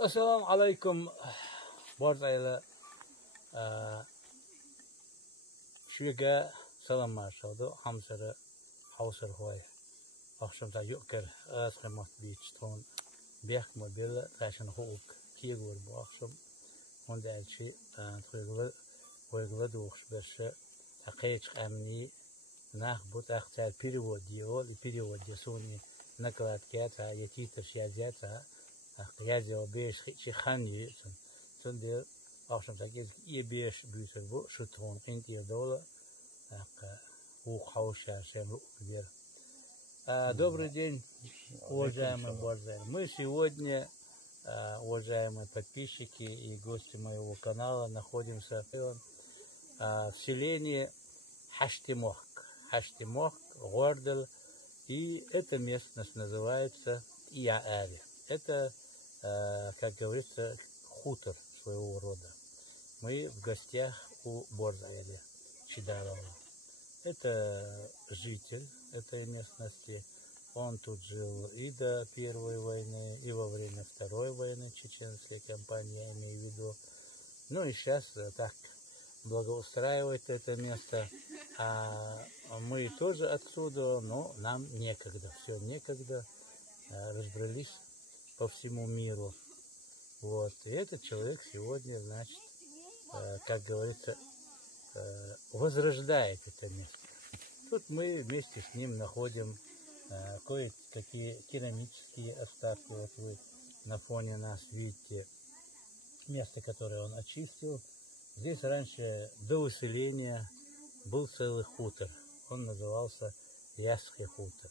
Assalamu alaikum. Bordayla şüge salam marşadı. Hamsarı havsar hoy. Akşamda yokker askemat beach ton bek mobil taşın hok kigur bu akşam. Onda elçi toygula doğuş beşe taqiyç amni nah bu taqtar перевод diyor. Перевод soni naklat kata yeti taşıyacata. Qiyazio beş xani son diyor. Akşamda gez iyi beş büyüsür bu şu ton qintiye dola. Huk havşa şemru bir. Добрый день, уважаемые борзаи. Мы сегодня, уважаемые подписчики и гости моего канала, находимся в селении Хаштимохк. Хаштимохк, Гордел. И эта местность называется Иаари. Это, как говорится, хутор своего рода. Мы в гостях у Борзаэля Чидарова. Это житель этой местности. Он тут жил и до Первой войны, и во время Второй войны чеченской кампании, я имею в виду. Ну и сейчас так благоустраивает это место. А мы тоже отсюда, но нам некогда. Все некогда. Разбрались по всему миру. Вот. И этот человек сегодня, значит, как говорится, возрождает это место. Тут мы вместе с ним находим кое-какие керамические остатки. Вот вы на фоне нас видите место, которое он очистил. Здесь раньше до выселения был целый хутор. Он назывался Ясский хутор.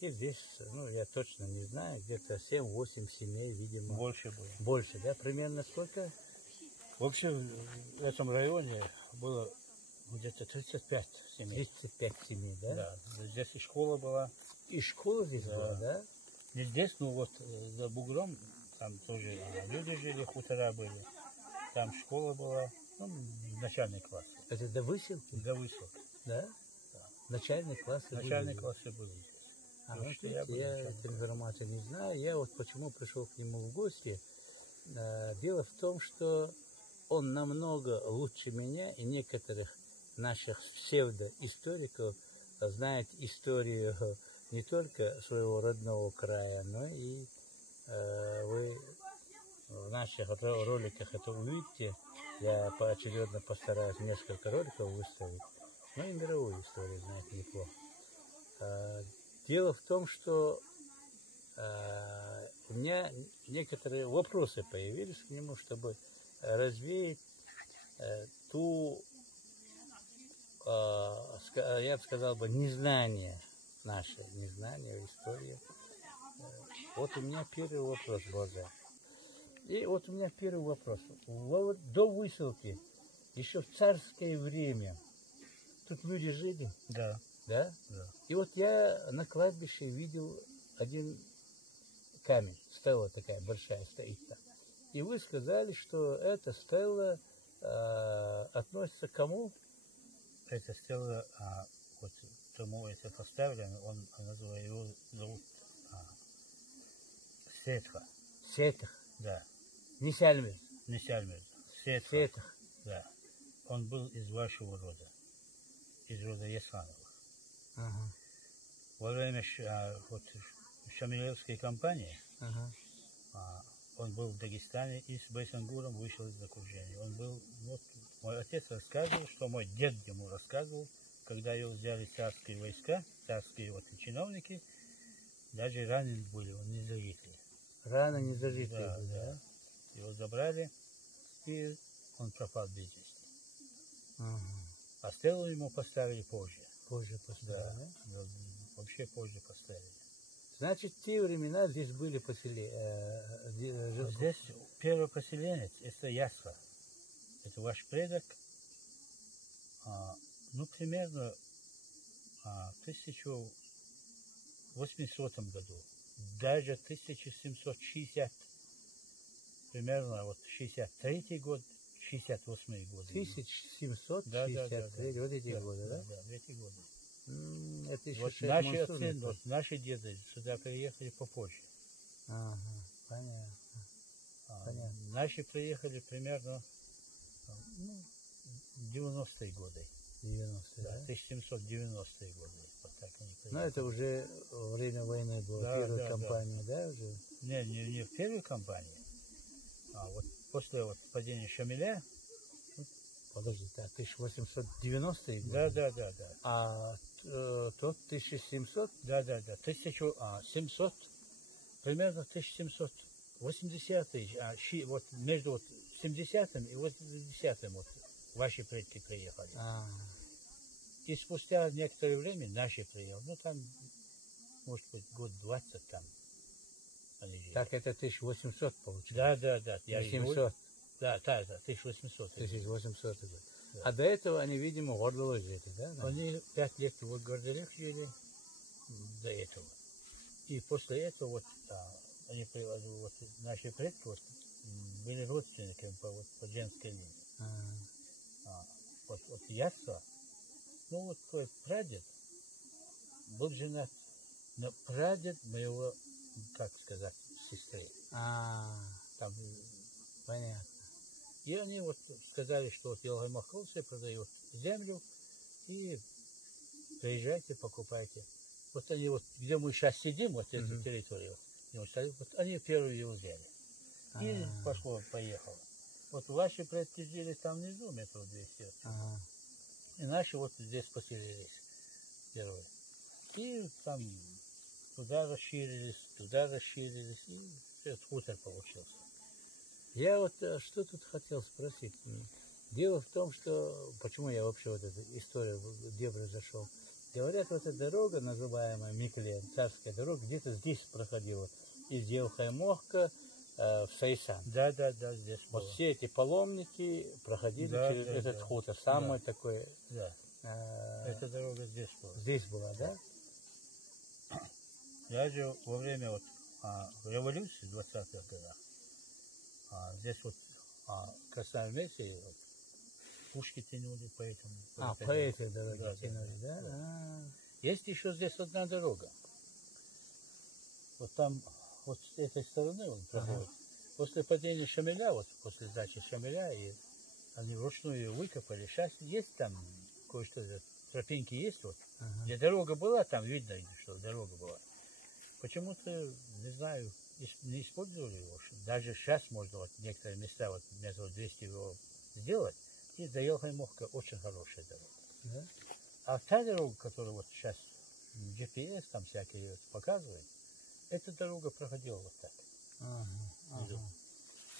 И здесь, ну, я точно не знаю, где-то 7-8 семей, видимо. Больше было. Больше, да? Примерно сколько? Вообще в этом районе было где-то 35 семей. 35 семей, да? Да. Здесь и школа была. И школа здесь была, да? Не здесь, но вот за бугром, там тоже люди жили, хутора были. Там школа была, ну, начальный класс. Это до выселки? До высылки. Да? Да. Начальные классы Начальные были? классы были здесь. Ну, видите, я эту информацию не знаю. Я вот почему пришел к нему в гости. Дело в том, что он намного лучше меня и некоторых наших псевдоисториков знает историю не только своего родного края, но и вы в наших роликах это увидите. Я поочередно постараюсь несколько роликов выставить, но и мировую историю знает неплохо. Дело в том, что у меня некоторые вопросы появились к нему, чтобы развеять ту, я бы сказал, незнание наше, незнание истории. Вот у меня первый вопрос, Боже. И вот у меня первый вопрос. До выселки, еще в царское время, тут люди жили? Да. Да? Да. И вот я на кладбище видел один камень, стела такая большая стоит там. И вы сказали, что эта стела относится к кому? Эта стела, вот тому это поставлено, он называет, его зовут Сетха. Сетх. Да. Не Сальмир. Не Сальмир. Сетха. Сетх. Да. Он был из вашего рода, из рода Ясанова. Ага. Во время вот, Шамилевской кампании он был в Дагестане и с Байсангуром вышел из окружения. Он был, вот, мой отец рассказывал, что мой дед ему рассказывал, когда его взяли царские войска, царские вот чиновники, даже ранены были, он не зажитый. Рано не зажитый, да, был, да? Его забрали, и он пропал без вести. Ага. А стелу ему поставили позже. Позже поставили, да? Вообще позже поставили. Значит, в те времена здесь были Здесь первый поселенец, это Ясва. Это ваш предок, ну, примерно в 1800 году. Даже 1760, примерно вот 63 год, 68 годы. 1763, вот эти годы, да? Да, эти годы. Это еще вот наши отцы, вот наши деды сюда приехали попозже. Ага, понятно. Наши приехали примерно, ну, 90-е годы. 90-е, да? 1790-е годы. Вот так они приехали. Ну, это уже время войны было, Да, первая да, кампания, да, уже? Не в первой кампании, а вот после вот падения Шамиля. Подожди, так, 1890-е годы? Да. А тот 1700? Да. 1700, примерно 1780-е, вот между вот 70-м и 80-м вот ваши предки приехали. И спустя некоторое время наши приехали. Ну, там, может быть, год 20 там они жили. Так, это 1800 получается? Да. 700? Да, 1800. 1800 год. Да. А до этого они, видимо, в Гордоле жили, да? Они 5 лет в Гордоле жили до этого. И после этого вот, они, вот, наши предки вот, были родственниками по женской линии. Вот Ясса, ну вот твой прадед был женат на прадед моего, как сказать, сестры. Там, понятно. И они вот сказали, что вот Елгай Махровцы продает землю, и приезжайте, покупайте. Вот они вот, где мы сейчас сидим, вот эту территорию, вот они первую ее взяли. И поехало. Вот ваши предки жили там внизу, метров 200. И наши вот здесь поселились первые. И там туда расширились, и этот хутор получился. Я вот что тут хотел спросить. Дело в том, что... Почему я вообще вот эту историю, где произошел? Говорят, вот эта дорога, называемая Миклен, царская дорога, где-то здесь проходила. Из Елхай-Мохка в Сайсан. Да, здесь вот было. все эти паломники проходили через этот хутор. Самый такой... Да. Эта дорога здесь была. Здесь была, да? Я же во время вот, революции в 20-х годах, здесь вот красавица месте вот, пушки тянули по этому. По этой дороге тянули, да? Есть еще здесь одна дорога. Вот там, вот с этой стороны он проходит. После падения Шамиля, вот после сдачи Шамиля, и они вручную выкопали. Сейчас есть там кое-что, тропинки есть вот. Где дорога была, там видно, что дорога была. Почему-то, не знаю, не использовали его. Даже сейчас можно вот некоторые места, вот метров 200 его сделать, и до Елхай-Мохка очень хорошая дорога. Да? А та дорога, которую вот сейчас GPS там всякие показывают, эта дорога проходила вот так.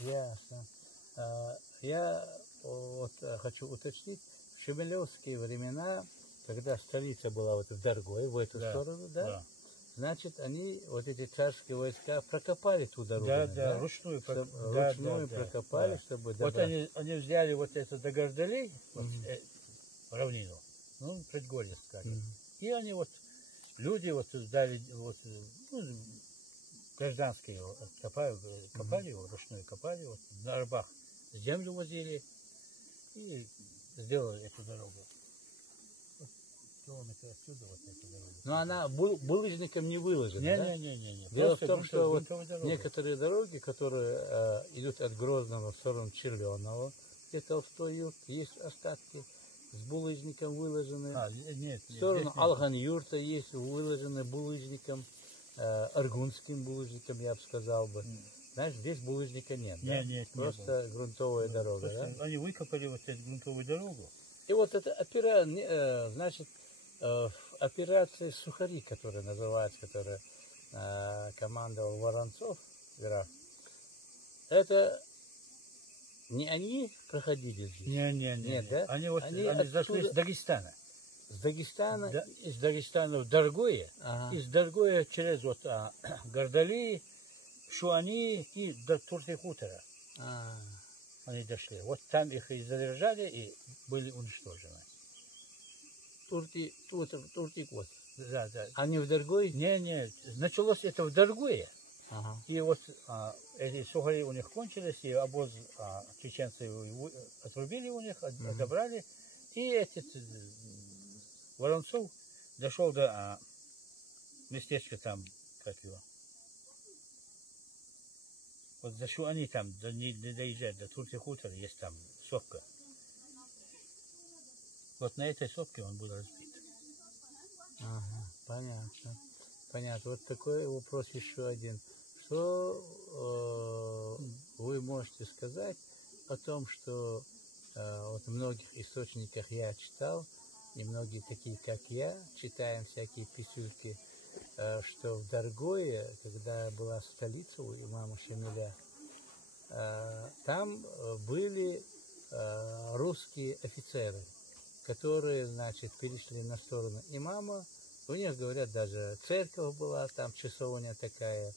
Ясно. Я вот хочу уточнить, в шемелевские времена, когда столица была вот в Даргой, в эту сторону, да? Значит, они, вот эти царские войска, прокопали ту дорогу. Да, ручную прокопали, чтобы добраться. Вот они взяли вот это до Гордолей, вот, равнину, ну, предгорье, скажем. И они вот, люди вот дали, вот, ну, гражданские его копали его, ручную копали, вот, на рабах землю возили и сделали эту дорогу. Километр отсюда вот эта дорога. Но она булыжником не выложена, да? Не. Дело в том, что вот некоторые дороги, которые идут от Грозного в сторону Черленого, где Толстой юрт, есть остатки с булыжником выложены. В сторону Алган-юрта есть выложены булыжником, аргунским булыжником, я бы сказал бы. Знаешь, здесь булыжника нет, да? Нет, просто грунтовая дорога, да? Они выкопали вот эту грунтовую дорогу. И вот это значит, операция «Сухари», которая называется, которая командовал Воронцов, граф, это не они проходили здесь? Нет, да? Они зашли с Дагестана. С Дагестана? Из Дагестана в Даргое, из Даргоя через вот Гордоли, Шуани и до Турти-хутора. Они дошли. Вот там их и задержали, и были уничтожены. Турти-хутор. Да. Они в Даргое? Не. Началось это в Даргое. И вот эти сухари у них кончились, и обоз чеченцы отрубили у них, отобрали. И этот Воронцов дошел до местечка там, как его, Вот за что они там не доезжают до Турции хутора, есть там сопка. Вот на этой сопке он был разбит. Ага, понятно. Понятно. Вот такой вопрос еще один. Что вы можете сказать о том, что вот в многих источниках я читал, и многие такие, как я, читаем всякие писюльки, что в Даргое, когда была столица у имама Шамиля, там были русские офицеры, которые, значит, перешли на сторону имама. У них, говорят, даже церковь была, там часовня такая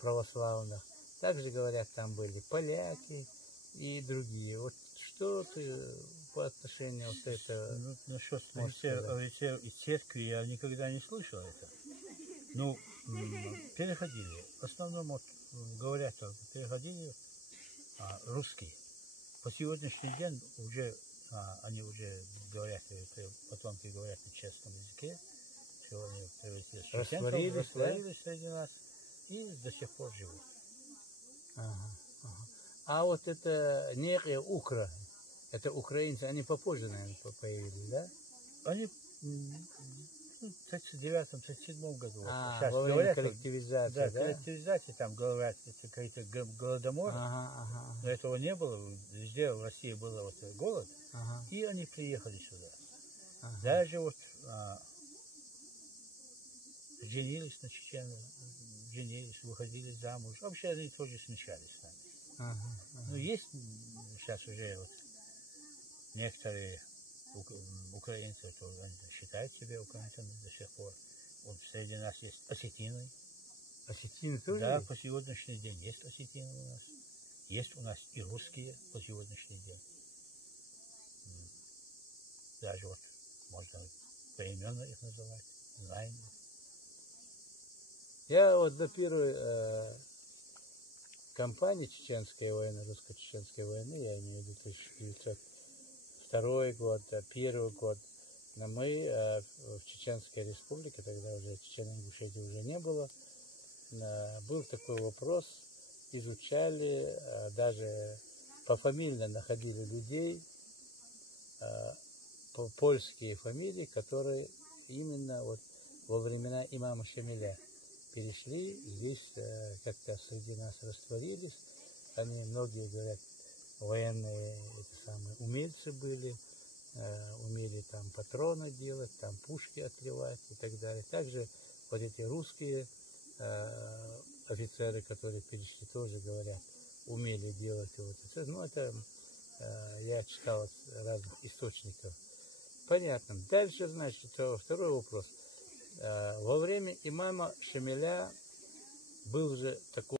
православных. Также, говорят, там были поляки и другие. Вот что ты по отношению вот этого... Ну, насчет офицеров из церкви я никогда не слышал это. Ну, переходили. В основном, вот, говорят, переходили русские. По сегодняшний день уже они уже говорят, потомки говорят на чешском языке. Сегодня растворились среди нас и до сих пор живут. Ага, ага. А вот это некие укра, это украинцы, они попозже, наверное, появились, да? Они в 39-37 году. Сейчас во время говорят, коллективизации, да? Коллективизации, там говорят, это какой-то голодомор. Но этого не было. Везде в России был вот голод. И они приехали сюда. Даже вот женились на чеченах, выходили замуж. Вообще они тоже смешались с нами. Ну, есть сейчас уже вот некоторые украинцы, которые считают себя украинцами до сих пор. Вот среди нас есть осетины. Осетины тоже? Да, есть? по сегодняшний день есть осетины у нас. Есть у нас и русские по сегодняшний день. Даже вот можно поименно их называть. Знаем. Я вот до первой кампании чеченской войны, русско-чеченской войны, я имею в виду 1902 год, первый год, но мы в Чеченской республике, тогда уже Чечено-Ингушетии уже не было, был такой вопрос, изучали, даже пофамильно находили людей, польские фамилии, которые именно вот во времена имама Шамиля перешли, здесь как-то среди нас растворились. Они, многие говорят, военные это самые умельцы были, умели там патроны делать, там пушки отливать и так далее. Также вот эти русские офицеры, которые перешли, тоже говорят, умели делать вот это. Ну, это я читал от разных источников. Понятно. Дальше, значит, второй вопрос. Во время имама Шамиля был же такой